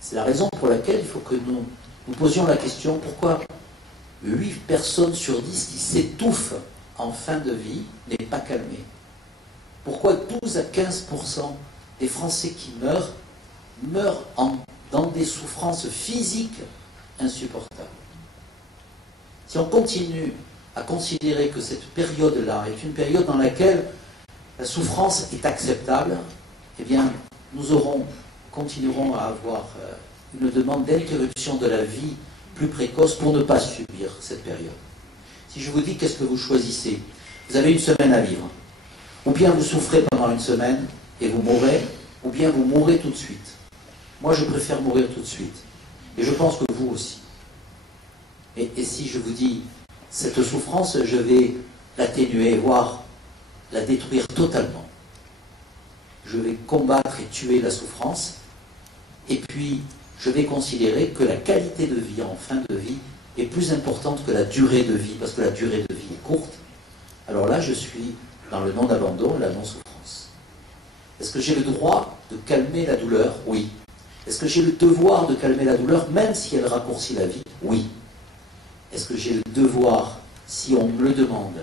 C'est la raison pour laquelle il faut que nous posions la question, pourquoi 8 personnes sur 10 qui s'étouffent en fin de vie n'est pas calmée? Pourquoi 12 à 15% des Français qui meurent dans des souffrances physiques insupportables? Si on continue à considérer que cette période-là est une période dans laquelle la souffrance est acceptable, eh bien, nous continuerons à avoir une demande d'interruption de la vie plus précoce pour ne pas subir cette période. Si je vous dis qu'est-ce que vous choisissez, vous avez une semaine à vivre. Ou bien vous souffrez pendant une semaine et vous mourrez, ou bien vous mourrez tout de suite. Moi, je préfère mourir tout de suite. Et je pense que vous aussi. Et si je vous dis, cette souffrance, je vais l'atténuer, voire la détruire totalement. Je vais combattre et tuer la souffrance, et puis je vais considérer que la qualité de vie en fin de vie est plus importante que la durée de vie, parce que la durée de vie est courte. Alors là, je suis dans le non-abandon, la non-souffrance. Est-ce que j'ai le droit de calmer la douleur? Oui. Est-ce que j'ai le devoir de calmer la douleur, même si elle raccourcit la vie? Oui. Est-ce que j'ai le devoir, si on me le demande,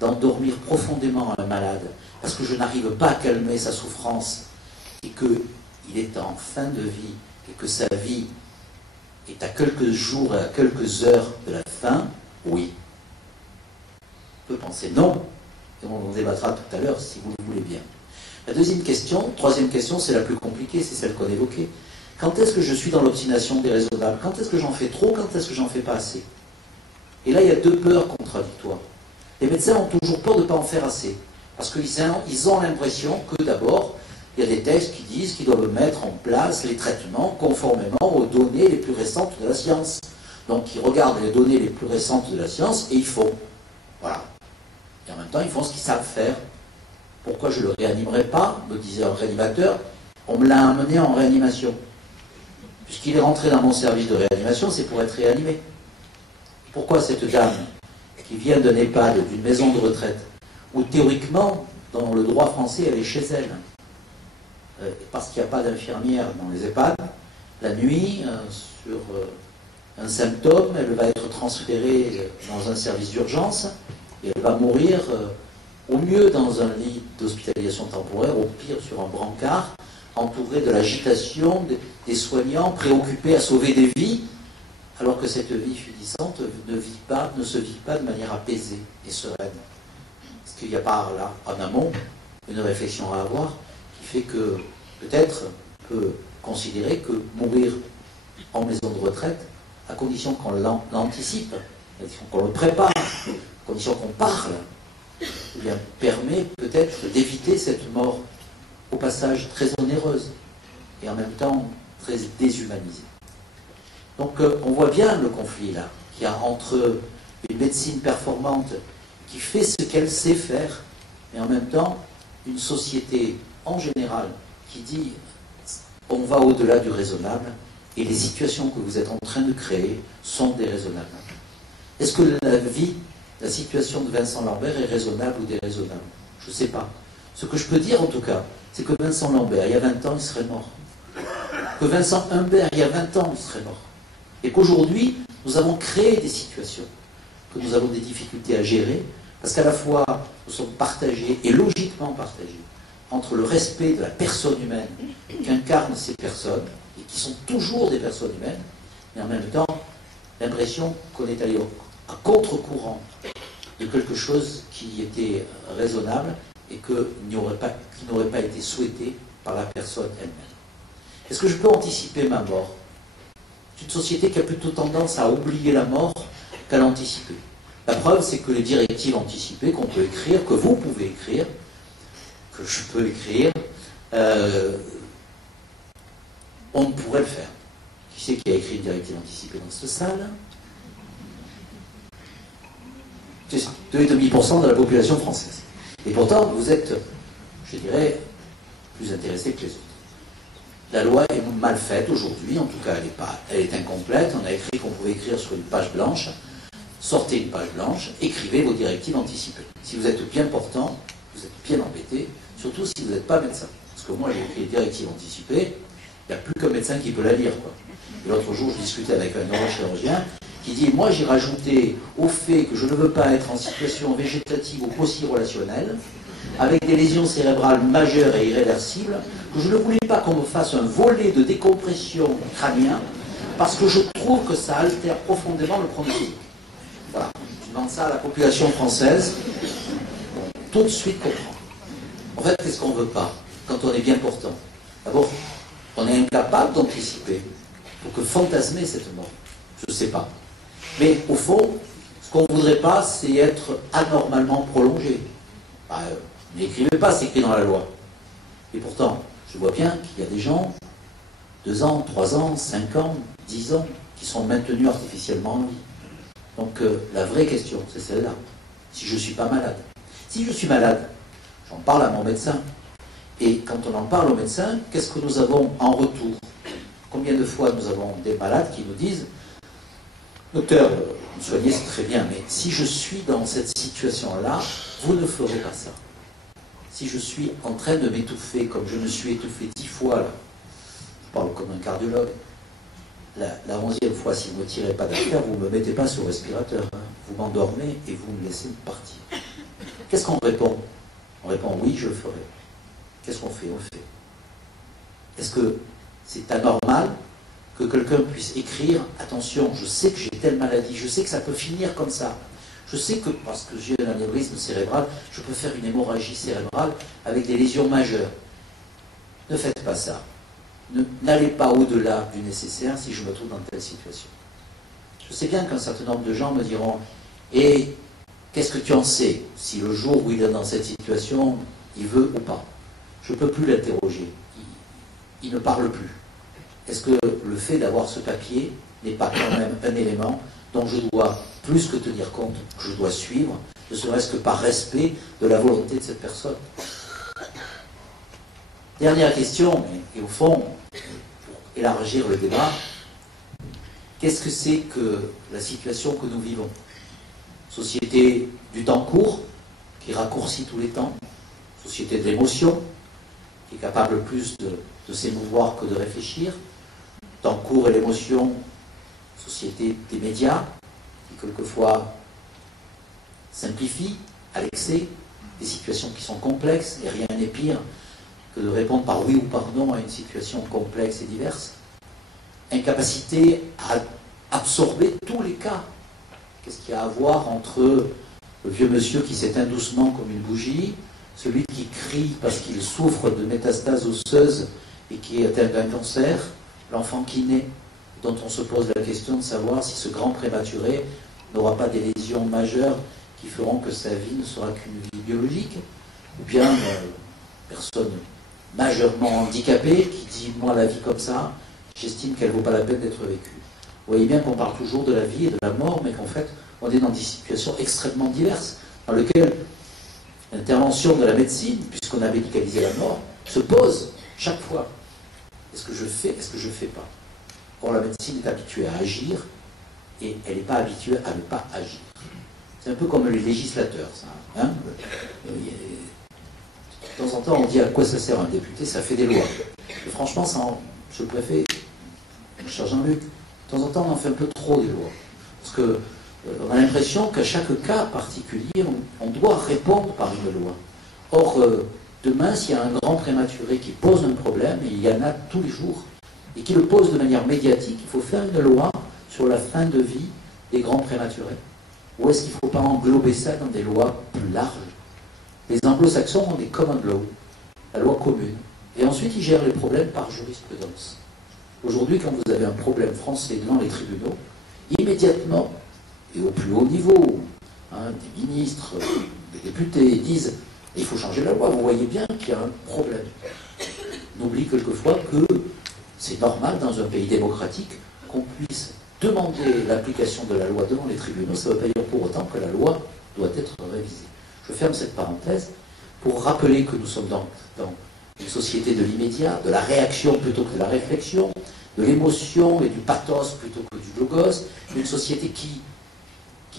d'endormir profondément un malade, parce que je n'arrive pas à calmer sa souffrance, et qu'il est en fin de vie, et que sa vie est à quelques jours, à quelques heures de la fin? Oui. On peut penser non, et on en débattra tout à l'heure, si vous le voulez bien. La troisième question, c'est la plus compliquée, c'est celle qu'on évoquait. Quand est-ce que je suis dans l'obstination déraisonnable? Quand est-ce que j'en fais trop? Quand est-ce que j'en fais pas assez? Et là, il y a deux peurs contradictoires. Les médecins ont toujours peur de ne pas en faire assez. Parce qu'ils ont l'impression que d'abord, il y a des textes qui disent qu'ils doivent mettre en place les traitements conformément aux données les plus récentes de la science. Donc, ils regardent les données les plus récentes de la science et ils font. Voilà. Et en même temps, ils font ce qu'ils savent faire. Pourquoi je ne le réanimerai pas, me disait un réanimateur? On me l'a amené en réanimation. Puisqu'il est rentré dans mon service de réanimation, c'est pour être réanimé. Pourquoi cette dame qui vient d'un EHPAD, d'une maison de retraite, où théoriquement, dans le droit français, elle est chez elle, parce qu'il n'y a pas d'infirmière dans les EHPAD, la nuit, sur un symptôme, elle va être transférée dans un service d'urgence, et elle va mourir au mieux dans un lit d'hospitalisation temporaire, au pire sur un brancard, entourée de l'agitation des soignants, préoccupés à sauver des vies, alors que cette vie finissante ne se vit pas de manière apaisée et sereine. Est-ce qu'il n'y a pas là, en amont, une réflexion à avoir qui fait que peut-être on peut considérer que mourir en maison de retraite, à condition qu'on l'anticipe, à condition qu'on le prépare, à condition qu'on parle, eh bien, permet peut-être d'éviter cette mort au passage très onéreuse et en même temps très déshumanisée. Donc on voit bien le conflit là, qu'il y a entre une médecine performante qui fait ce qu'elle sait faire, mais en même temps une société en général qui dit on va au-delà du raisonnable et les situations que vous êtes en train de créer sont déraisonnables. Est-ce que la situation de Vincent Lambert est raisonnable ou déraisonnable? Je ne sais pas. Ce que je peux dire en tout cas, c'est que Vincent Lambert, il y a 20 ans, il serait mort. Que Vincent Humbert, il y a 20 ans, il serait mort. Et qu'aujourd'hui, nous avons créé des situations que nous avons des difficultés à gérer, parce qu'à la fois, nous sommes partagés, et logiquement partagés, entre le respect de la personne humaine qu'incarnent ces personnes, et qui sont toujours des personnes humaines, mais en même temps, l'impression qu'on est allé à contre-courant de quelque chose qui était raisonnable et qui n'aurait pas été souhaité par la personne elle-même. Est-ce que je peux anticiper ma mort? C'est une société qui a plutôt tendance à oublier la mort qu'à l'anticiper. La preuve, c'est que les directives anticipées qu'on peut écrire, que vous pouvez écrire, que je peux écrire, on ne pourrait le faire. Qui c'est qui a écrit une directive anticipée dans cette salle? C'est ça, 2,5% de la population française. Et pourtant, vous êtes, je dirais, plus intéressés que les autres. La loi est mal faite aujourd'hui, en tout cas elle est incomplète. On a écrit qu'on pouvait écrire sur une page blanche. Sortez une page blanche, écrivez vos directives anticipées. Si vous êtes bien portant, vous êtes bien embêté, surtout si vous n'êtes pas médecin. Parce que moi j'ai écrit les directives anticipées, il n'y a plus qu'un médecin qui peut la lire, quoi. Et l'autre jour je discutais avec un neurochirurgien qui dit, moi j'ai rajouté au fait que je ne veux pas être en situation végétative ou post-relationnelle, avec des lésions cérébrales majeures et irréversibles, que je ne voulais pas qu'on me fasse un volet de décompression crânien, parce que je trouve que ça altère profondément le pronostic. Voilà, je demande ça à la population française, tout de suite comprendre. En fait, qu'est-ce qu'on ne veut pas quand on est bien portant? D'abord, on est incapable d'anticiper. Il faut que fantasmer cette mort. Je ne sais pas. Mais au fond, ce qu'on ne voudrait pas, c'est être anormalement prolongé. Bah, n'écrivez pas, c'est écrit dans la loi. Et pourtant, je vois bien qu'il y a des gens, 2 ans, 3 ans, 5 ans, 10 ans, qui sont maintenus artificiellement en vie. Donc la vraie question, c'est celle-là. Si je ne suis pas malade. Si je suis malade, j'en parle à mon médecin. Et quand on en parle au médecin, qu'est-ce que nous avons en retour? Combien de fois nous avons des malades qui nous disent « Docteur, me soigner c'est très bien, mais si je suis dans cette situation-là, vous ne ferez pas ça. Si je suis en train de m'étouffer, comme je me suis étouffé 10 fois, là, je parle comme un cardiologue, la 11e fois, si vous ne me tirez pas d'affaire, vous ne me mettez pas sur le respirateur. Hein. Vous m'endormez et vous me laissez partir. » Qu'est-ce qu'on répond? On répond « Oui, je le ferai. » Qu'est-ce qu'on fait? On le fait. Est-ce que c'est anormal que quelqu'un puisse écrire « Attention, je sais que j'ai telle maladie, je sais que ça peut finir comme ça. Je sais que, parce que j'ai un anévrisme cérébral, je peux faire une hémorragie cérébrale avec des lésions majeures. » Ne faites pas ça. N'allez pas au-delà du nécessaire si je me trouve dans telle situation. Je sais bien qu'un certain nombre de gens me diront « Et qu'est-ce que tu en sais si le jour où il est dans cette situation, il veut ou pas ?» Je ne peux plus l'interroger. Il ne parle plus. Est-ce que le fait d'avoir ce papier n'est pas quand même un élément dont je dois plus que tenir compte, que je dois suivre, ne serait-ce que par respect de la volonté de cette personne? Dernière question, et au fond, pour élargir le débat, qu'est-ce que c'est que la situation que nous vivons? Société du temps court, qui raccourcit tous les temps, société de l'émotion, qui est capable plus de s'émouvoir que de réfléchir, temps court et l'émotion, société des médias, qui quelquefois simplifie à l'excès des situations qui sont complexes, et rien n'est pire que de répondre par oui ou par non à une situation complexe et diverse. Incapacité à absorber tous les cas. Qu'est-ce qu'il y a à voir entre le vieux monsieur qui s'éteint doucement comme une bougie, celui qui crie parce qu'il souffre de métastases osseuses et qui est atteint d'un cancer, l'enfant qui naît, dont on se pose la question de savoir si ce grand prématuré n'aura pas des lésions majeures qui feront que sa vie ne sera qu'une vie biologique, ou bien personne majeurement handicapée qui dit « moi la vie comme ça, j'estime qu'elle ne vaut pas la peine d'être vécue ». Vous voyez bien qu'on parle toujours de la vie et de la mort, mais qu'en fait on est dans des situations extrêmement diverses, dans lesquelles l'intervention de la médecine, puisqu'on a médicalisé la mort, se pose chaque fois. Est-ce que je fais, est-ce que je ne fais pas? Or la médecine est habituée à agir, et elle n'est pas habituée à ne pas agir. C'est un peu comme les législateurs, ça. Hein, de temps en temps, on dit à quoi ça sert un député, ça fait des lois. Et franchement, monsieur le préfet, mon cher Jean-Luc, de temps en temps, on en fait un peu trop des lois. Parce que on a l'impression qu'à chaque cas particulier, on doit répondre par une loi. Or, demain, s'il y a un grand prématuré qui pose un problème, et il y en a tous les jours, et qui le pose de manière médiatique, il faut faire une loi sur la fin de vie des grands prématurés. Ou est-ce qu'il ne faut pas englober ça dans des lois plus larges? Les anglo-saxons ont des common law, la loi commune. Et ensuite, ils gèrent les problèmes par jurisprudence. Aujourd'hui, quand vous avez un problème français devant les tribunaux, immédiatement, et au plus haut niveau, des ministres, des députés disent « il faut changer la loi ». Vous voyez bien qu'il y a un problème. On oublie quelquefois que c'est normal dans un pays démocratique qu'on puisse demander l'application de la loi devant les tribunaux. Ça ne veut pas dire pour autant que la loi doit être révisée. Je ferme cette parenthèse pour rappeler que nous sommes dans une société de l'immédiat, de la réaction plutôt que de la réflexion, de l'émotion et du pathos plutôt que du logos, une société qui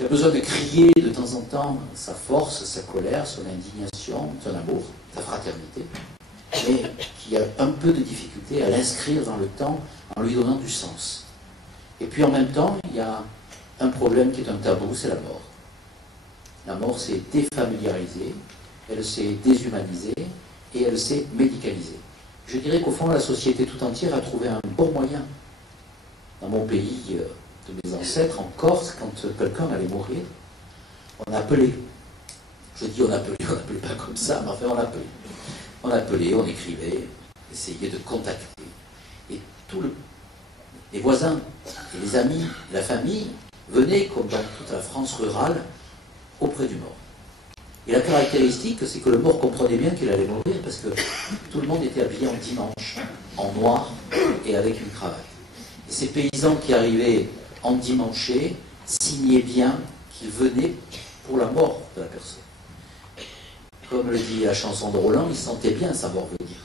a besoin de crier de temps en temps sa force, sa colère, son indignation, son amour, sa fraternité, mais qui a un peu de difficulté à l'inscrire dans le temps en lui donnant du sens. Et puis en même temps, il y a un problème qui est un tabou, c'est la mort. La mort s'est défamiliarisée, elle s'est déshumanisée et elle s'est médicalisée. Je dirais qu'au fond, la société tout entière a trouvé un bon moyen. Dans mon pays de mes ancêtres, en Corse, quand quelqu'un allait mourir, on appelait. Je dis on appelait pas comme ça, mais enfin on appelait. On appelait, on écrivait, essayait de contacter. Et les voisins, et les amis, la famille, venaient, comme dans toute la France rurale, auprès du mort. Et la caractéristique, c'est que le mort comprenait bien qu'il allait mourir, parce que tout le monde était habillé en dimanche, en noir, et avec une cravate. Et ces paysans qui arrivaient endimanchés signaient bien qu'ils venaient pour la mort de la personne. Comme le dit la chanson de Roland, il sentait bien sa mort venir.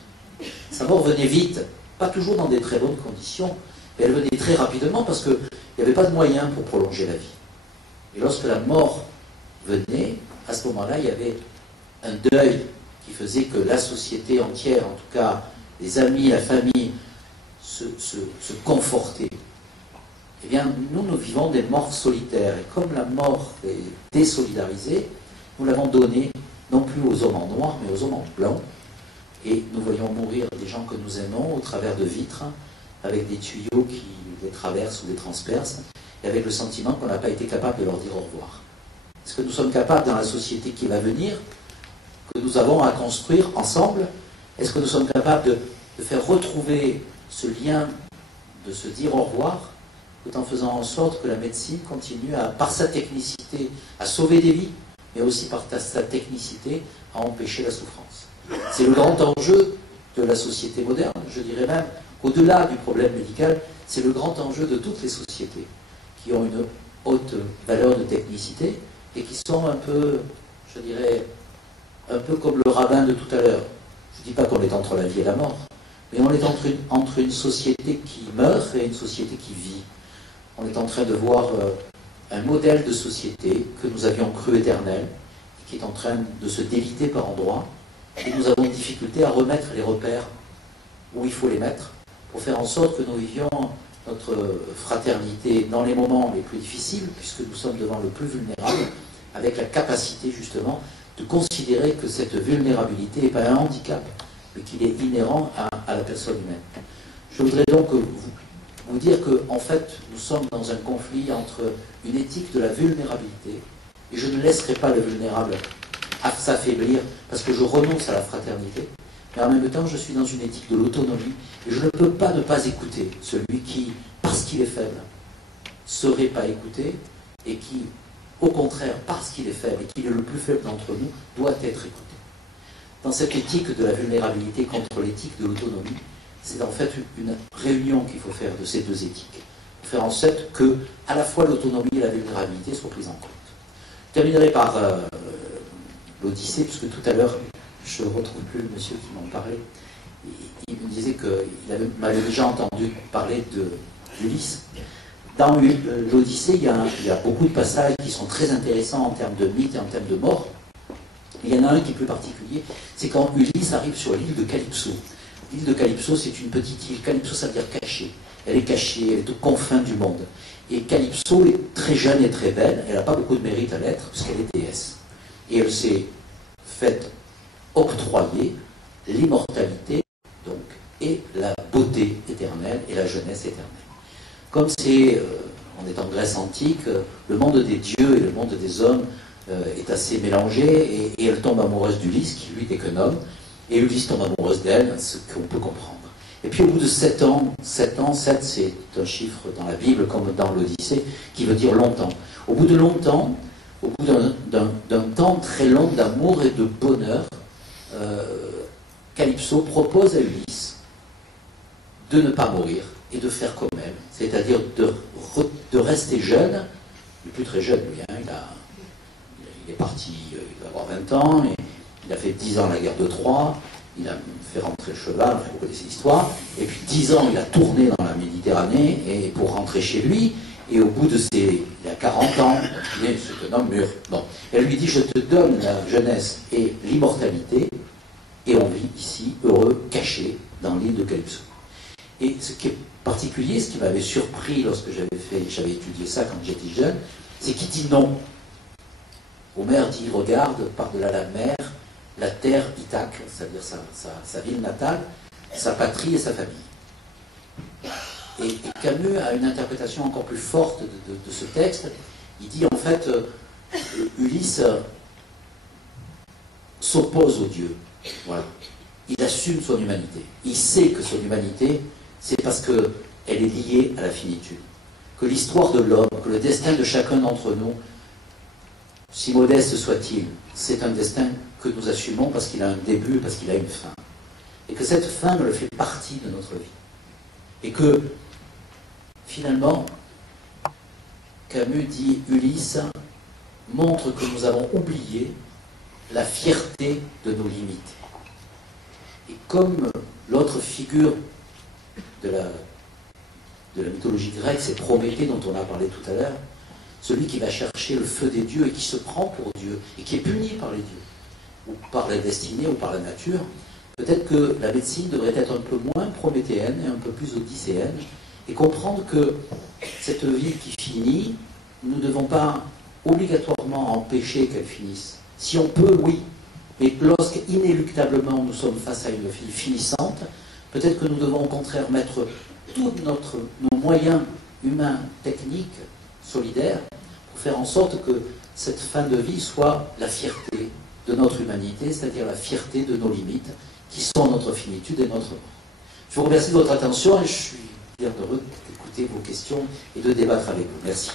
Sa mort venait vite, pas toujours dans des très bonnes conditions, mais elle venait très rapidement parce qu'il n'y avait pas de moyens pour prolonger la vie. Et lorsque la mort venait, à ce moment-là, il y avait un deuil qui faisait que la société entière, en tout cas les amis, la famille, se confortaient. Eh bien, nous vivons des morts solitaires. Et comme la mort est désolidarisée, nous l'avons donnée non plus aux hommes en noir, mais aux hommes en blanc. Et nous voyons mourir des gens que nous aimons au travers de vitres, avec des tuyaux qui les traversent ou les transpercent, et avec le sentiment qu'on n'a pas été capable de leur dire au revoir. Est-ce que nous sommes capables, dans la société qui va venir, que nous avons à construire ensemble, est-ce que nous sommes capables de faire retrouver ce lien, de se dire au revoir, tout en faisant en sorte que la médecine continue, par sa technicité, à sauver des vies, mais aussi par sa technicité, à empêcher la souffrance. C'est le grand enjeu de la société moderne, je dirais même, au-delà du problème médical, c'est le grand enjeu de toutes les sociétés qui ont une haute valeur de technicité et qui sont un peu, je dirais, un peu comme le rabbin de tout à l'heure. Je ne dis pas qu'on est entre la vie et la mort, mais on est entre une société qui meurt et une société qui vit. On est en train de voir un modèle de société que nous avions cru éternel, et qui est en train de se déliter par endroits, et nous avons une difficulté à remettre les repères où il faut les mettre, pour faire en sorte que nous vivions notre fraternité dans les moments les plus difficiles, puisque nous sommes devant le plus vulnérable, avec la capacité justement de considérer que cette vulnérabilité n'est pas un handicap, mais qu'il est inhérent à la personne humaine. Je voudrais donc vous dire qu'en fait, nous sommes dans un conflit entre une éthique de la vulnérabilité, et je ne laisserai pas le vulnérable à s'affaiblir, parce que je renonce à la fraternité, mais en même temps, je suis dans une éthique de l'autonomie, et je ne peux pas ne pas écouter celui qui, parce qu'il est faible, serait pas écouté, et qui, au contraire, parce qu'il est faible, et qu'il est le plus faible d'entre nous, doit être écouté. Dans cette éthique de la vulnérabilité contre l'éthique de l'autonomie, c'est en fait une réunion qu'il faut faire de ces deux éthiques. Faire en sorte que, à la fois l'autonomie et la vulnérabilité soient prises en compte. Je terminerai par l'Odyssée, puisque tout à l'heure, je ne retrouve plus le monsieur qui m'en parlait. Il me disait qu'il m'avait déjà entendu parler d'Ulysse. Dans l'Odyssée, il y a beaucoup de passages qui sont très intéressants en termes de mythe et en termes de mort. Il y en a un qui est plus particulier, c'est quand Ulysse arrive sur l'île de Calypso. L'île de Calypso, c'est une petite île. Calypso, ça veut dire cachée. Elle est cachée, elle est aux confins du monde. Et Calypso est très jeune et très belle, elle n'a pas beaucoup de mérite à l'être, puisqu'elle est déesse. Et elle s'est faite octroyer l'immortalité, donc, et la beauté éternelle et la jeunesse éternelle. Comme c'est, on est en Grèce antique, le monde des dieux et le monde des hommes est assez mélangé, et elle tombe amoureuse d'Ulysse, qui lui n'est qu'un homme, et Ulysse tombe amoureuse d'elle, ce qu'on peut comprendre. Et puis au bout de 7 ans, 7 c'est un chiffre dans la Bible comme dans l'Odyssée, qui veut dire longtemps. Au bout de longtemps, au bout d'un temps très long d'amour et de bonheur, Calypso propose à Ulysse de ne pas mourir et de faire comme elle, c'est-à-dire de rester jeune. Il n'est plus très jeune, lui, hein, il est parti, il va avoir 20 ans, et il a fait 10 ans la guerre de Troie, il a fait rentrer le cheval, vous connaissez l'histoire, et puis 10 ans il a tourné dans la Méditerranée et pour rentrer chez lui, et au bout de il a 40 ans, c'est un homme mûr. Bon. Elle lui dit, je te donne la jeunesse et l'immortalité, et on vit ici, heureux, caché, dans l'île de Calypso. Et ce qui est particulier, ce qui m'avait surpris lorsque j'avais étudié ça quand j'étais jeune, c'est qu'il dit non. Homère dit, regarde par-delà la mer, la terre Ithaque, c'est-à-dire sa ville natale, sa patrie et sa famille. Et Camus a une interprétation encore plus forte de ce texte. Il dit en fait, Ulysse s'oppose aux dieux. Voilà. Il assume son humanité. Il sait que son humanité, c'est parce qu'elle est liée à la finitude. Que l'histoire de l'homme, que le destin de chacun d'entre nous, si modeste soit-il, c'est un destin que nous assumons parce qu'il a un début, parce qu'il a une fin. Et que cette fin elle fait partie de notre vie. Et que, finalement, Camus dit, Ulysse montre que nous avons oublié la fierté de nos limites. Et comme l'autre figure de la mythologie grecque, c'est Prométhée dont on a parlé tout à l'heure, celui qui va chercher le feu des dieux et qui se prend pour Dieu, et qui est puni par les dieux, ou par la destinée, ou par la nature, peut-être que la médecine devrait être un peu moins prométhéenne et un peu plus odysséenne, et comprendre que cette vie qui finit, nous ne devons pas obligatoirement empêcher qu'elle finisse. Si on peut, oui, mais lorsqu'inéluctablement nous sommes face à une vie finissante, peut-être que nous devons au contraire mettre tous nos moyens humains, techniques, solidaires, pour faire en sorte que cette fin de vie soit la fierté de notre humanité, c'est-à-dire la fierté de nos limites, qui sont notre finitude et notre mort. Je vous remercie de votre attention et je suis bien heureux d'écouter vos questions et de débattre avec vous. Merci.